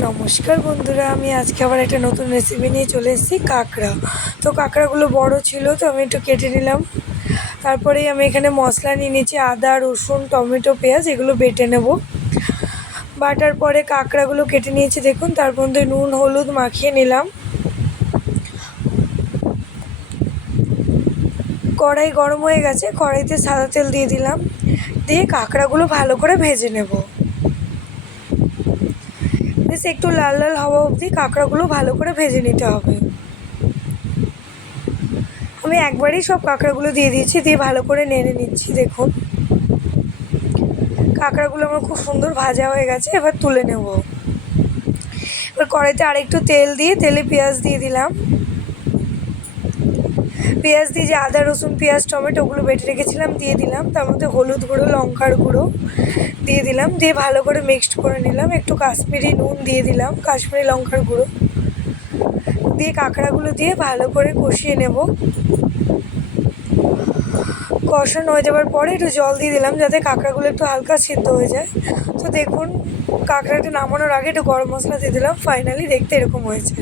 নমস্কার বন্ধুরা, আমি আজকে আবার একটা নতুন রেসিপি নিয়ে চলে এসেছি। কাঁকড়া। তো কাঁকড়াগুলো বড় ছিল, তো আমি একটু কেটে নিলাম। তারপরেই আমি এখানে মশলা নিয়ে নিয়েছি, আদা, রসুন, টমেটো, পেঁয়াজ, এগুলো বেটে নেব। বাটার পরে কাঁকড়াগুলো কেটে নিয়েছি দেখুন, তার মধ্যে নুন হলুদ মাখিয়ে নিলাম। কড়াই গরম হয়ে গেছে, কড়াইতে সাদা তেল দিয়ে দিলাম, দিয়ে কাঁকড়াগুলো ভালো করে ভেজে নেব। বেশ একটু লাল লাল হওয়া অবধি কাঁকড়াগুলো ভালো করে ভেজে নিতে হবে। আমি একবারেই সব কাঁকড়াগুলো দিয়ে দিয়েছি, দিয়ে ভালো করে নেড়ে নিচ্ছি। দেখুন কাঁকড়াগুলো আমার খুব সুন্দর ভাজা হয়ে গেছে, এবার তুলে নেব। এবার কড়াইতে আরেকটু তেল দিয়ে তেলে পেঁয়াজ দিয়ে দিলাম। পেঁয়াজ দিয়ে যে আদা রসুন পেঁয়াজ টমেটোগুলো বেটে রেখেছিলাম দিয়ে দিলাম। তার মধ্যে হলুদ গুঁড়ো লঙ্কার গুঁড়ো দিয়ে দিলাম, দিয়ে ভালো করে মিক্সড করে নিলাম। একটু কাশ্মীরি নুন দিয়ে দিলাম, কাশ্মীরি লঙ্কার গুঁড়ো দিয়ে কাঁকড়াগুলো দিয়ে ভালো করে কষিয়ে নেব। কষানো হয়ে যাওয়ার পরে একটু জল দিয়ে দিলাম, যাতে কাঁকড়াগুলো একটু হালকা সিদ্ধ হয়ে যায়। তো দেখুন কাঁকড়াটা নামানোর আগে একটু গরম মশলা দিয়ে দিলাম। ফাইনালি দেখতে এরকম হয়েছে।